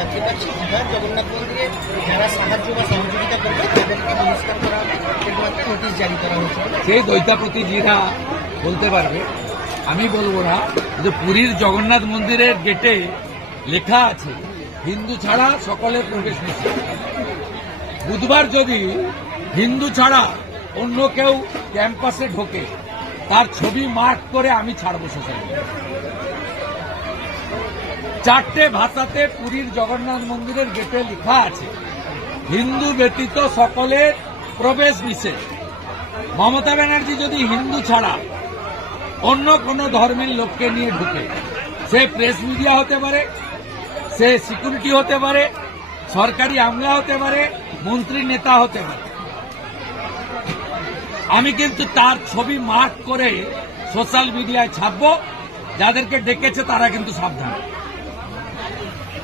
জানতে পারছি দীঘার জগন্নাথ মন্দিরে যারা সাহায্য বা সহযোগিতা করবে, তাদেরকে বহিষ্কার করা হবে। একটা নোটিশ জারি করা হয়েছে। সেই দৈতাপতিজিরা বলতে পারবে। আমি বলব না যে পুরীর জগন্নাথ মন্দিরের গেটে লেখা আছে, হিন্দু ছাড়া সকলের প্রবেশ নিষেধ বুধবার যদি হিন্দু ছাড়া অন্য কেউ ক্যাম্পাসে ঢোকে, তার ছবি মার্ক করে আমি ছাড়বো সোশ্যাল মিডিয়ায়। চারটে ভাষাতে পুরীর জগন্নাথ মন্দিরের গেটে লেখা আছে, হিন্দু ব্যতীত সকলের প্রবেশ নিষেধ। মমতা ব্যানার্জি যদি হিন্দু ছাড়া অন্য কোনো ধর্মের লোককে নিয়ে ঢুকে, সে প্রেস মিডিয়া হতে পারে, সে সিকিউরিটি হতে পারে, সরকারি আমলা হতে পারে, মন্ত্রী নেতা হতে পারে। আমি কিন্তু তার ছবি মার্ক করে সোশ্যাল মিডিয়ায় ছাপবো, যাদেরকে ডেকেছে তারা কিন্তু সাবধান।